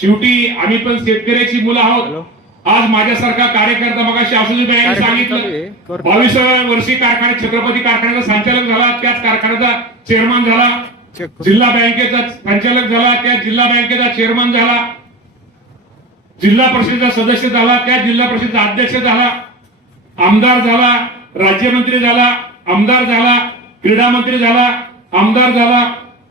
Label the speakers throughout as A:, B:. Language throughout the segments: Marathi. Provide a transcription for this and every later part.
A: शेवटी आम्ही पण शेतकऱ्याची मुलं आहोत. आज माझ्यासारखा कार्यकर्ता मगाशी आशुजीबाई यांनी सांगितलं. बावीसाव्या वर्षी कारखान्यात छत्रपती कारखान्याचा संचालक झाला त्याच कारखान्याचा चेअरमन झाला. जिल्हा बँकेचा संचालक झाला त्या जिल्हा बँकेचा चेअरमन झाला. जिल्हा परिषदेचा सदस्य झाला त्या जिल्हा परिषदेचा अध्यक्ष झाला. आमदार झाला राज्यमंत्री झाला आमदार झाला क्रीडा मंत्री झाला आमदार झाला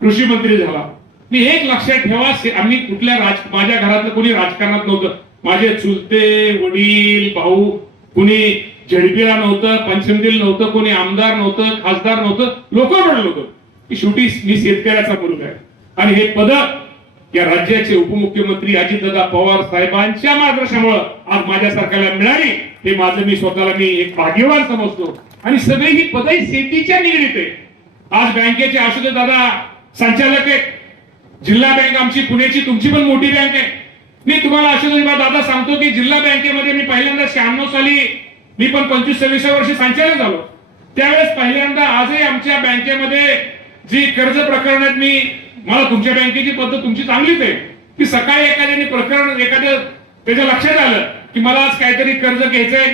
A: कृषी मंत्री झाला. मी एक लक्षात ठेवा आम्ही कुठल्या राज माझ्या घरातलं कोणी राजकारणात नव्हतं. माझे चुलते वडील भाऊ कुणी झडपीला नव्हतं पंचमदिल नव्हतं कोणी आमदार नव्हतं खासदार नव्हतं लोक म्हणलं होतं की शेवटी मी शेतकऱ्याचा मुलगा आहे. आणि हे पद या राज्याचे उपमुख्यमंत्री अजितदादा पवार साहेबांच्या मार्गदर्शनामुळे आज माझ्या सरकारला मिळाली. हे माझं मी स्वतःला मी एक भाग्यवान समजतो. आणि सगळी ही पदही शेतीच्या निगडीत आहे आज बँकेचे आशुतोष दादा संचालक आहेत. जिल्हा बँक आमची पुण्याची तुमची पण मोठी बँक आहे. मी तुम्हाला आशुतोष दादा सांगतो की जिल्हा बँकेमध्ये मी पहिल्यांदा शहाण्णव साली मी पण पंचवीस सव्वीस वर्षी संचालक झालो. त्यावेळेस पहिल्यांदा आजही आमच्या बँकेमध्ये जी कर्ज प्रकरणात मी मला तुमच्या बँकेची पद्धत तुमची चांगलीच आहे. की सकाळी एखाद्याने प्रकरण एखादं त्याच्या लक्षात आलं की मला आज काहीतरी कर्ज घ्यायचंय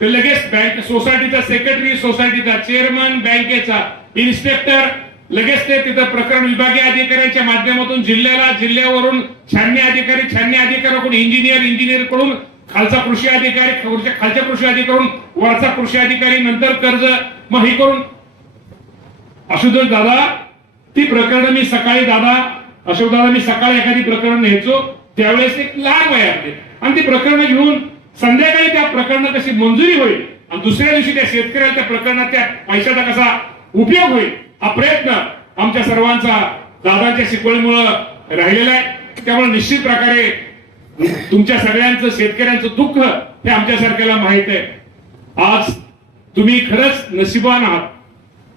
A: तर लगेच बँक सोसायटीचा सेक्रेटरी सोसायटीचा चेअरमन बँकेचा इन्स्पेक्टर लगेच ते तिथं प्रकरण विभागीय अधिकाऱ्यांच्या माध्यमातून जिल्ह्याला जिल्ह्यावरून छाननी अधिकारी छाननी अधिकाऱ्याकडून इंजिनियर इंजिनियरकडून खालचा कृषी अधिकारी खालच्या खालच्या कृषी अधिकारून वरचा कृषी अधिकारी नंतर कर्ज मग हे करून. अशोक दादा ती प्रकरण मी सकाळी दादा अशोक दादा मी सकाळी एखादी प्रकरण न्यायचो त्यावेळेस एक लहान वयातले आणि ती प्रकरण घेऊन संध्याकाळी त्या प्रकरण कशी मंजुरी होईल? आणि दुसऱ्या दिवशी त्या शेतकऱ्याला त्या प्रकरणात त्या पैशाचा कसा उपयोग होईल? हा प्रयत्न आमच्या सर्वांचा दादांच्या शिकवणीमुळं राहिलेला आहे. त्यामुळे निश्चित प्रकारे तुमच्या सगळ्यांचं शेतकऱ्यांचं दुःख हे आमच्या सारख्याला माहीत आहे. आज तुम्ही खरंच नशिबान आहात.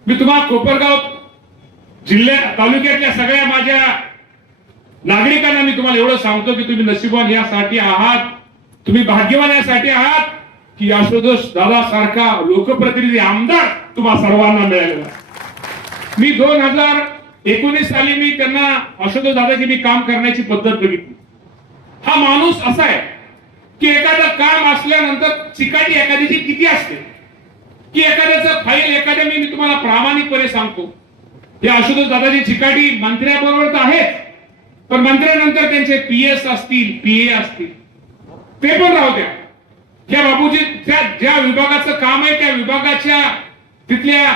A: मी तुम्हाला कोपरगाव जिल्ह्या तालुक्यातल्या सगळ्या माझ्या नागरिकांना मी तुम्हाला एवढं सांगतो की तुम्ही नशिबान यासाठी आहात. तुम्ही भाग्यवान यासाठी आहात की यशोदोष दादा सारखा लोकप्रतिनिधी आमदार तुम्हा सर्वांना मिळालेला आहे. मी दोन हजार एकोणीस साली मी त्यांना आशुतोष दादाची मी काम करण्याची पद्धत बघितली. हा माणूस असा आहे की एखादं काम असल्यानंतर चिकाटी एखाद्याची किती असते? की एखाद्याचं फाईल एखाद्या मी तुम्हाला प्रामाणिकपणे सांगतो. हे आशुतोष दादाची चिकाटी मंत्र्याबरोबर तर आहे पण मंत्र्यानंतर त्यांचे पीएस असतील पीए असतील. ते पण राहू द्या. ज्या बाबूजी त्या ज्या विभागाचं काम आहे त्या विभागाच्या तिथल्या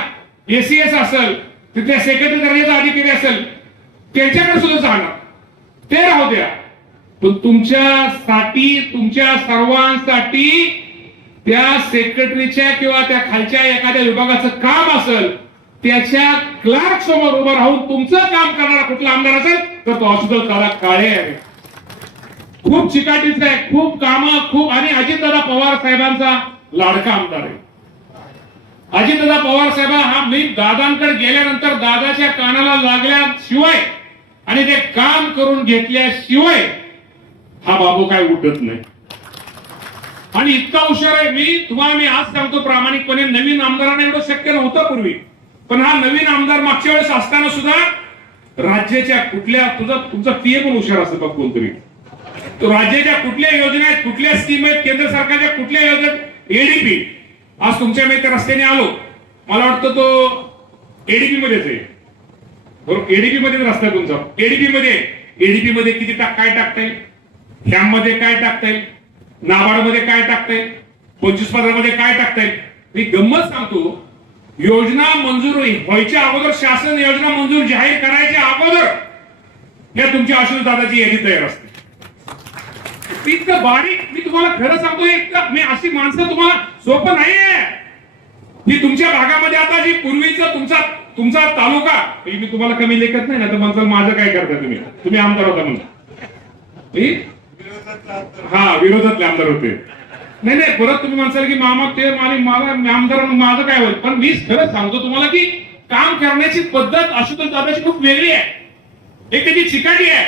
A: एसीएस असेल तिथल्या सेक्रेटरी करण्याचा अधिकारी असेल त्यांच्याकडे सुद्धा जाणार. ते राहू द्या. पण तुमच्यासाठी तुमच्या सर्वांसाठी त्या सेक्रेटरीच्या किंवा त्या खालच्या एखाद्या विभागाचं काम असेल त्याच्या क्लार्क समोर उभं राहून तुमचं काम करणारा कुठला आमदार असेल तर तो आशुतोष दादा काळे आहे. खूप चिकाटीचा आहे खूप कामं खूप आणि अजितदादा पवार साहेबांचा लाडका आमदार आहे. अजितदादा पवार साहेब हा मी दादांकडे गेल्यानंतर दादाच्या कानाला लागल्याशिवाय आणि ते काम करून घेतल्याशिवाय हा बाबू काय उठत नाही. आणि इतका हुशार आहे मी तुम्हाला मी आज सांगतो प्रामाणिकपणे नवीन आमदारांना एवढं शक्य नव्हतं पूर्वी. पण हा नवीन आमदार मागच्या वेळेस असताना सुद्धा राज्याच्या कुठल्या तुझा तुमचा पीए पण हुशार असतो बघ कोणतरी. राज्याच्या कुठल्या योजना आहेत कुठल्या स्कीम आहेत केंद्र सरकारच्या कुठल्या योजना एडीपी आज तुमच्या मी त्या रस्त्याने आलो. मला वाटतं तो एडीपी मध्येच आहे. बरोबर एडीपी मध्ये रस्ता आहे तुमचा. एडीपी मध्ये एडीपी मध्ये किती टाक काय टाकता येईल? ह्याममध्ये काय टाकता येईल? नाबार्डमध्ये काय टाकता येईल? पंचवीस पत्रामध्ये काय टाकता येईल? मी गंमत सांगतो योजना मंजूर होईल. व्हायच्या अगोदर शासन योजना मंजूर जाहीर करायच्या अगोदर या तुमच्या अशोक दादाची यादी तयार असते. इतकं बारीक मी तुम्हाला खरं सांगतो इतकं मी अशी माणसं तुम्हाला सोपं नाहीये. ही तुमच्या भागामध्ये आता जी पूर्वीचं तुमचा तुमचा तालुका मी तुम्हाला कमी लेखत नाही ना तर म्हणसाल माझं काय करता तुम्ही? तुम्ही आमदार होता म्हणून. हा विरोधातले आमदार होते. नाही नाही परत तुम्ही म्हणसाल की मामा ते आणि मला आमदार माझं काय होईल? पण मी खरंच सांगतो तुम्हाला की काम करण्याची पद्धत आशुतोष दादाची खूप वेगळी आहे. एक त्याची चिकाटी आहे.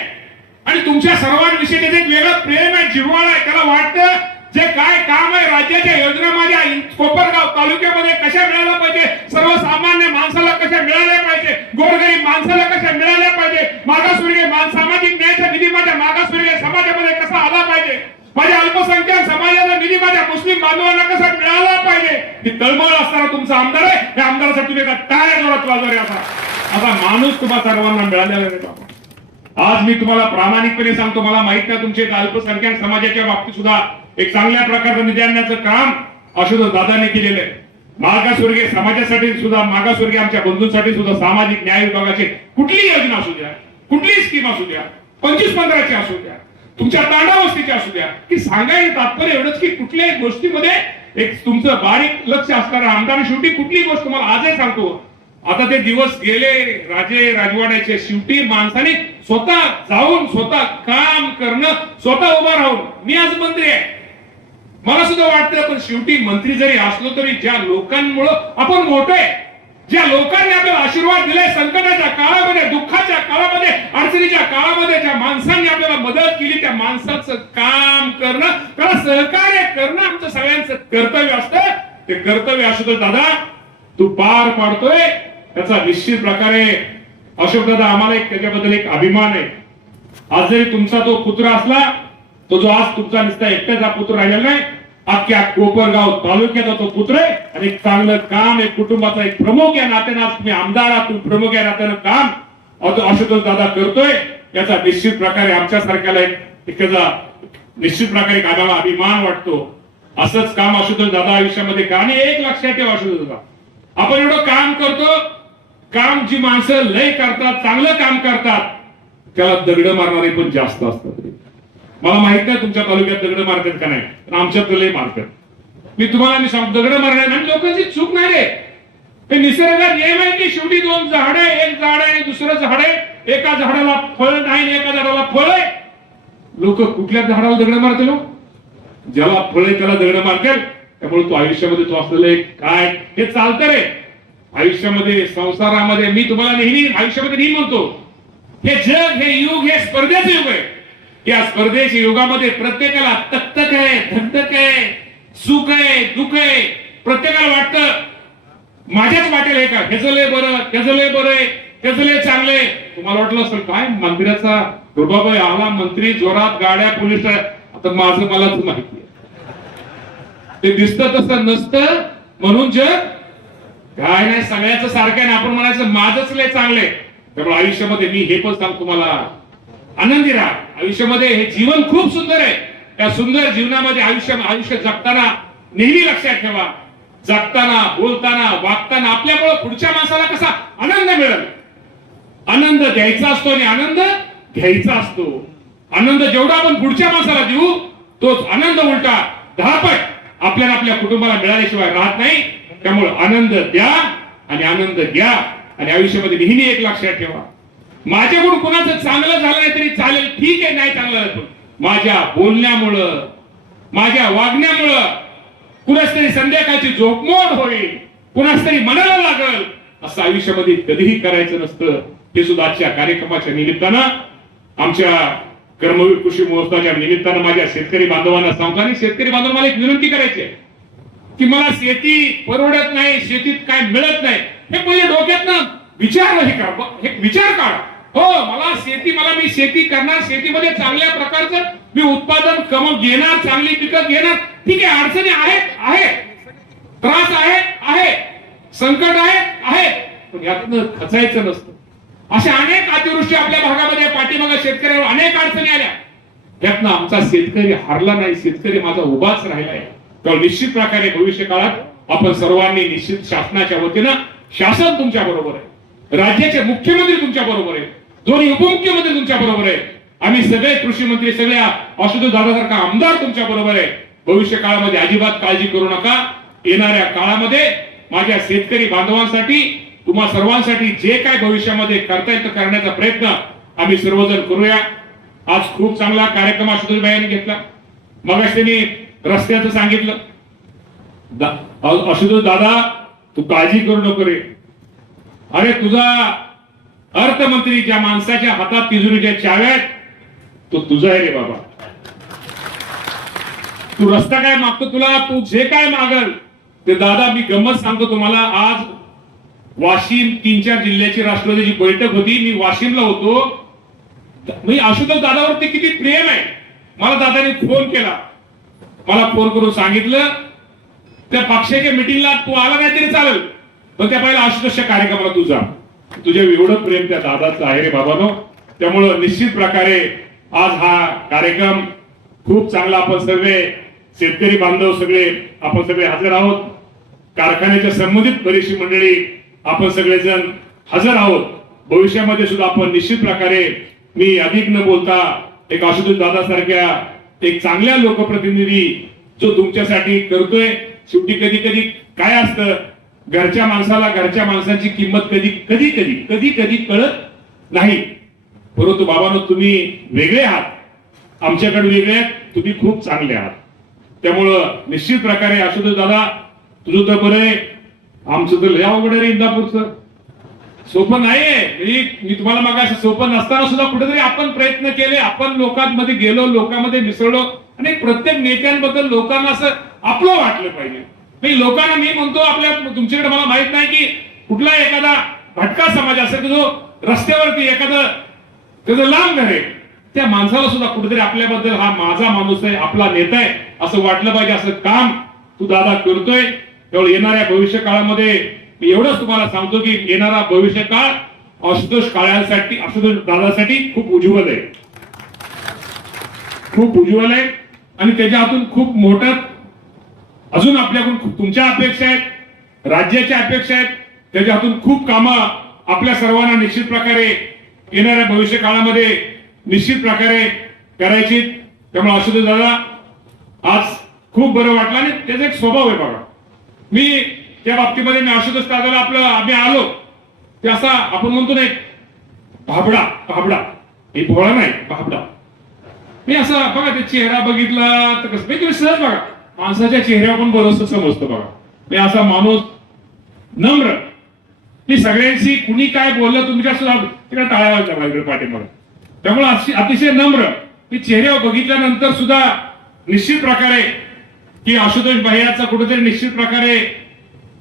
A: आणि तुमच्या सर्वांविषयी त्याचं एक वेगळं प्रेम आहे जिव्हाळा आहे त्याला वाटतं जे काय काम आहे राज्याच्या योजना माझ्या कोपरगाव तालुक्यामध्ये कशा मिळाल्या पाहिजे? सर्वसामान्य माणसाला कशा मिळाले पाहिजे? गोरगरीब माणसाला कशा मिळाले पाहिजे? मागासवर्गीय सामाजिक न्यायाचा निधी माझ्या मागासवर्गीय समाजामध्ये कसा आला पाहिजे? माझ्या अल्पसंख्याक समाजाला निधी माझ्या मुस्लिम बांधवांना कसा मिळाला पाहिजे? की तळमळ असणारा तुमचा आमदार आहे. या आमदारासाठी तुम्ही एका टाळ्या जोडत वाजवले असा असा माणूस तुम्हाला सर्वांना मिळालेला आहे बाबा. आज मी तुम्हाला प्रामाणिकपणे सांगतो मला माहीत नाही तुमचे अल्पसंख्याक समाजाच्या बाबतीत सुद्धा एक चांगल्या प्रकारचं निधी आणण्याचं काम अशोध दादाने केलेलं आहे. मागासवर्गीय समाजासाठी सुद्धा मागासवर्गीय आमच्या बंधूंसाठी सुद्धा सामाजिक न्याय विभागाची कुठलीही योजना असू द्या कुठलीही स्कीम असू द्या पंचवीस पंधराची असू द्या तुमच्या तांडावस्तीची असू द्या की सांगायचं तात्पर्य एवढंच की कुठल्याही गोष्टीमध्ये एक तुमचं बारीक लक्ष असणारा आमदार शेवटी कुठली गोष्ट तुम्हाला आजही सांगतो. आता ते दिवस गेले राजे राजवाड्याचे शेवटी माणसाने स्वतः जाऊन स्वतः काम करणं स्वतः उभं राहून. मी आज मंत्री आहे. मला सुद्धा वाटतं पण शेवटी मंत्री जरी असलो तरी ज्या लोकांमुळं आपण मोठे ज्या लोकांनी आपल्याला आशीर्वाद दिलाय संकटाच्या काळामध्ये दुःखाच्या काळामध्ये अडचणीच्या काळामध्ये ज्या माणसांनी आपल्याला मदत केली त्या माणसाचं काम करणं त्याला सहकार्य करणं आमचं सगळ्यांचं कर्तव्य असतं. ते कर्तव्य असतं दादा तू पार पाडतोय. त्याचा निश्चित प्रकारे अशोक दादा आम्हाला एक त्याच्याबद्दल एक अभिमान आहे. आज जरी तुमचा तो पुत्र असला तो जो आज तुमचा निसता एकट्याचा पुत्र राहिलेला नाही अख्ख्या कोपरगाव तालुक्याचा तो पुत्र आहे. आणि एक चांगलं काम एक कुटुंबाचा एक प्रमुख या नात्यानं आज तुम्ही आमदार आहात तुम्ही प्रमुख या नात्यानं काम अतो- आशुतोष दादा करतोय. याचा निश्चित प्रकारे आमच्या सारख्याला एक त्याचा निश्चित प्रकारे एक आम्हाला अभिमान वाटतो. असंच काम आशुतोष दादा आयुष्यामध्ये का आणि एक लक्षात ठेवा आशुतोष दादा आपण एवढं काम करतो काम जी माणसं लय करतात चांगलं काम करतात त्याला दगड मारणारे पण जास्त असतात मला माहीत नाही तुमच्या तालुक्यात दगड मारतात का नाही पण आमच्यात लय मारतात. मी तुम्हाला मी सांगतो दगड मारणार आणि लोकांची चूक नाही रे. हे निसर्गात नियम आहे की शेवटी दोन झाड आहे एक झाड आहे दुसरं झाड आहे. एका झाडाला फळ नाही एका झाडाला फळ आहे. लोक कुठल्या झाडाला दगड मारते लोक हो? ज्याला फळ आहे त्याला दगड मारते त्यामुळे तो आयुष्यामध्ये तो असलेलं एक काय? हे चालतं रे. आयुष्यामध्ये संसारामध्ये मी तुम्हाला नेहमी आयुष्यामध्ये नेहमी म्हणतो हे जग हे युग हे स्पर्धेचे युग आहे. या स्पर्धेच्या युगामध्ये प्रत्येकाला तक्तक आहे धकधक आहे सुख आहे दुःख आहे. प्रत्येकाला वाटतं माझ्याच वाटेल हे का ह्याचं लय बरं त्याचं लय बरं आहे त्याचं लय चांगलंय तुम्हाला वाटलं असेल काय मंदिराचा रुबाबाई आला मंत्री जोरात गाड्या पोलीस आता माझं मलाच माहिती आहे. ते दिसतं तसं नसतं म्हणून जग काय नाही सगळ्याचं सारखं आहे आपण म्हणायचं माझच लय चांगले त्यामुळे आयुष्यामध्ये मी हे पण सांगतो तुम्हाला. आनंदी राहा आयुष्यामध्ये हे जीवन खूप सुंदर आहे. त्या सुंदर जीवनामध्ये आयुष्य आयुष्य जगताना नेहमी लक्षात ठेवा. जगताना बोलताना वागताना आपल्यामुळे पुढच्या माणसाला कसा आनंद मिळेल? आनंद द्यायचा असतो आणि आनंद घ्यायचा असतो. आनंद जेवढा आपण पुढच्या माणसाला देऊ तोच आनंद उलटा दहापट आपल्याला आपल्या कुटुंबाला मिळाल्याशिवाय राहत नाही. त्यामुळे आनंद द्या आणि आनंद घ्या. आणि आयुष्यामध्ये नेहमी एक लक्षात ठेवा. माझ्याकडून कोणाचं चांगलं झालं नाही तरी चालेल ठीक आहे नाही चांगलं पण माझ्या बोलण्यामुळं माझ्या वागण्यामुळं कुणाच तरी संध्याकाळची झोपमोड होईल. कुणाच तरी मनाला लागल. असं आयुष्यामध्ये कधीही करायचं नसतं. हे सुद्धा आजच्या कार्यक्रमाच्या निमित्तानं आमच्या कर्मवीर कृषी महोत्सवाच्या निमित्तानं माझ्या शेतकरी बांधवांना सांगतो आणि शेतकरी बांधव मला एक विनंती करायची आहे. की मला शेती परवडत नाही शेतीत काय मिळत नाही. हे पहिले डोक्यात ना विचार हे करा. हे विचार काढा. हो मला शेती मला मी शेती करणार. शेतीमध्ये चांगल्या प्रकारचं मी उत्पादन कम घेणार चांगली पिकं घेणार. ठीक आहे अडचणी आहेत आहेत. त्रास आहे आहे संकट आहे आहे पण यातनं खचायचं नसतं. अशा अनेक अतिवृष्टी आपल्या भागामध्ये पाठीमागा शेतकऱ्यावर अनेक अडचणी आल्या. यातनं आमचा शेतकरी हारला नाही. शेतकरी माझा उभाच राहिला आहे. तर निश्चित प्रकारे भविष्य काळात आपण सर्वांनी निश्चित शासनाच्या वतीनं शासन तुमच्या बरोबर आहे. राज्याचे मुख्यमंत्री तुमच्या बरोबर आहे. दोन्ही उपमुख्यमंत्री तुमच्या बरोबर आहे. आम्ही सगळे कृषी मंत्री सगळ्या आशुतोष दादासारखा आमदार तुमच्या बरोबर आहे. भविष्य काळामध्ये अजिबात काळजी करू नका. येणाऱ्या काळामध्ये माझ्या शेतकरी बांधवांसाठी तुम्हा सर्वांसाठी जे काय भविष्यामध्ये करता येतं करण्याचा प्रयत्न आम्ही सर्वजण करूया. आज खूप चांगला कार्यक्रम आशुतोष भाईंनी घेतला. मग त्यांनी रस्त्याचं सांगितलं. दा- आशुतोष दादा तू काळजी करू नको रे. अरे तुझा अर्थमंत्री ज्या माणसाच्या हातात तिजोरीच्या चाव्यात आहेत, तो तुझा आहे रे बाबा. तू रस्ता काय मागतो तुला? तू जे काय मागल ते दादा मी गमत सांगतो तुम्हाला. आज वाशिम तीन चार जिल्ह्याची राष्ट्रवादीची बैठक होती मी वाशिमला होतो. मी आशुतोष दादावरती किती प्रेम आहे. मला दादाने फोन केला. मला फोन करून सांगितलं त्या पक्षाच्या मिटिंगला तू आला नाही तरी चालेल. पण त्या पहिला आशुतोषच्या कार्यक्रमाला तू जा. तुझ्या एवढं प्रेम त्या दादाचं आहे रे बाबानो. त्यामुळं निश्चित प्रकारे आज हा कार्यक्रम खूप चांगला आपण सगळे शेतकरी बांधव सगळे आपण सगळे हजर आहोत. कारखान्याच्या संबंधित बरीचशी मंडळी आपण सगळेजण हजर आहोत. भविष्यामध्ये सुद्धा आपण निश्चित प्रकारे मी अधिक न बोलता एक आशुतोष दादासारख्या एक चांगल्या लोकप्रतिनिधी जो तुमच्यासाठी करतोय. शेवटी कधी कधी काय असतं? घरच्या माणसाला घरच्या माणसाची किंमत कधी कधी कधी कधी कधी कळत नाही. परंतु बाबांनो तुम्ही वेगळे आहात. आमच्याकडे वेगळे आहेत. तुम्ही खूप चांगले आहात. त्यामुळं निश्चित प्रकारे आशुतोष दादा तुझं तर बरं आहे. आमचं तर लय अवघड आहे रे इंदापूरचं. सोपं नाहीये. मी मी तुम्हाला मग असं सोपं नसताना सुद्धा कुठेतरी आपण प्रयत्न केले. आपण लोकांमध्ये गेलो लोकांमध्ये मिसळलो आणि प्रत्येक नेत्यांबद्दल लोकांना असं आपलं वाटलं पाहिजे. मी लोकांना मी म्हणतो आपल्या तुमच्याकडे मला माहीत नाही की कुठला एखादा भटका समाज असेल की जो रस्त्यावरती एखादं त्याचं लांब घर आहे त्या माणसाला सुद्धा कुठेतरी आपल्याबद्दल हा माझा माणूस आहे आपला नेता आहे असं वाटलं पाहिजे असं काम तू दादा करतोय. त्यामुळे येणाऱ्या भविष्य काळामध्ये मी एवढंच तुम्हाला सांगतो की येणारा भविष्य काळ आशुतोष काळासाठी आशुतोष दादासाठी खूप उज्ज्वल आहे. खूप उज्ज्वल आहे. आणि त्याच्या हातून खूप मोठं अजून आपल्याकडून खूप तुमच्या अपेक्षा आहेत राज्याच्या अपेक्षा आहेत. त्याच्या हातून खूप कामं आपल्या सर्वांना निश्चित प्रकारे येणाऱ्या भविष्य काळामध्ये निश्चित प्रकारे करायची. त्यामुळे आशुतोष दादा आज खूप बरं वाटलं आणि त्याचा एक स्वभाव आहे बघा. मी त्या बाबतीमध्ये मी आशुतोष दादाला आपलं आम्ही आलो. ते असा आपण म्हणतो ना एक भाबडा भाबडा. हे भोळा नाही भाबडा. मी असं बघा ते चेहरा बघितला तर कसं म्हणजे तुम्ही सहज बघा. माणसाच्या चेहऱ्यावर पण बरंच समजतं बघा. मी असा माणूस नम्र. मी सगळ्यांशी कुणी काय बोललं तुमच्या सुद्धा तिकडे टाळ्यावरच्या माझ्याकडे पाठीमागे. त्यामुळे अतिशय नम्र. मी चेहऱ्यावर बघितल्यानंतर सुद्धा निश्चित प्रकारे की आशुतोष भैयाचा कुठेतरी निश्चित प्रकारे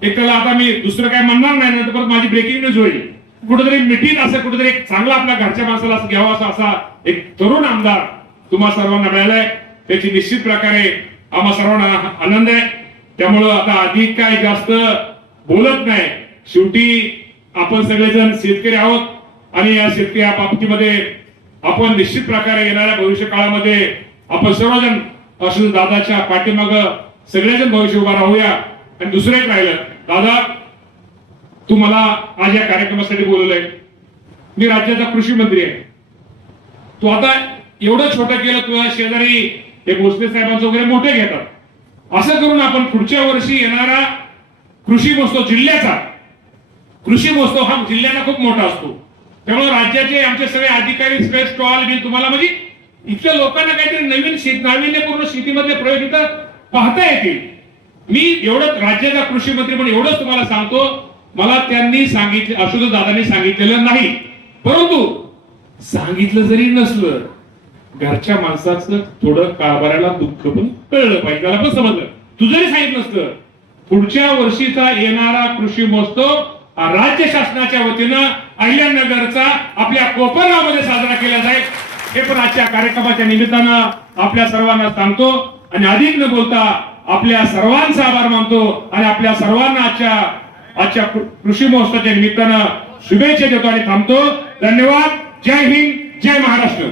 A: एक त्याला आता मी दुसरं काय म्हणणार नाही नंतर तर परत माझी ब्रेकिंग न्यूज होईल. कुठेतरी मिटिंग असं कुठेतरी एक चांगला आपल्या घरच्या माणसाला असं घ्यावा असा असा एक तरुण आमदार तुम्हा सर्वांना मिळालाय त्याची निश्चित प्रकारे आम्हा सर्वांना आनंद आहे. त्यामुळं आता अधिक काय जास्त बोलत नाही. शेवटी आपण सगळेजण शेतकरी आहोत आणि या शेतकरी या बाबतीमध्ये आपण निश्चित प्रकारे येणाऱ्या भविष्य काळामध्ये आपण सर्वजण असून दादाच्या पाठीमाग सगळेजण भविष्य उभा राहूया. आणि दुसरं एक राहिलं दादा तू मला आज या कार्यक्रमासाठी बोलवलंय. मी राज्याचा कृषी मंत्री आहे. तू आता एवढं छोटं केलं तुझ्या शेजारी हे भोसले साहेबांचं वगैरे मोठे घेतात. असं करून आपण पुढच्या वर्षी येणारा कृषी महोत्सव जिल्ह्याचा कृषी महोत्सव हा जिल्ह्याला खूप मोठा असतो. त्यामुळे राज्याचे आमचे सगळे अधिकारी सगळे स्टॉल बिल तुम्हाला म्हणजे इथल्या लोकांना काहीतरी नवीन शेत नाविन्यपूर्ण शेतीमध्ये प्रयोग इथं पाहता येतील. मी एवढं राज्याचा कृषी मंत्री म्हणून एवढंच तुम्हाला सांगतो मला त्यांनी सांगितले अशोक दादांनी सांगितलेलं नाही. परंतु सांगितलं जरी नसलं घरच्या माणसाचं थोडं कारभाराला दुःख पण कळलं पाहिजे त्याला पण समजलं. तू जरी सांगितलं नसतं पुढच्या वर्षीचा येणारा कृषी महोत्सव राज्य शासनाच्या वतीनं अहिल्यानगरचा आपल्या कोपरगावमध्ये साजरा केला जाईल. हे पण आजच्या कार्यक्रमाच्या निमित्तानं आपल्या सर्वांना सांगतो. आणि अधिक न बोलता आपल्या सर्वांचा आभार मानतो आणि आपल्या सर्वांना आजच्या आजच्या कृषी महोत्सवाच्या निमित्तानं शुभेच्छा देतो आणि थांबतो. धन्यवाद. जय हिंद. जय महाराष्ट्र.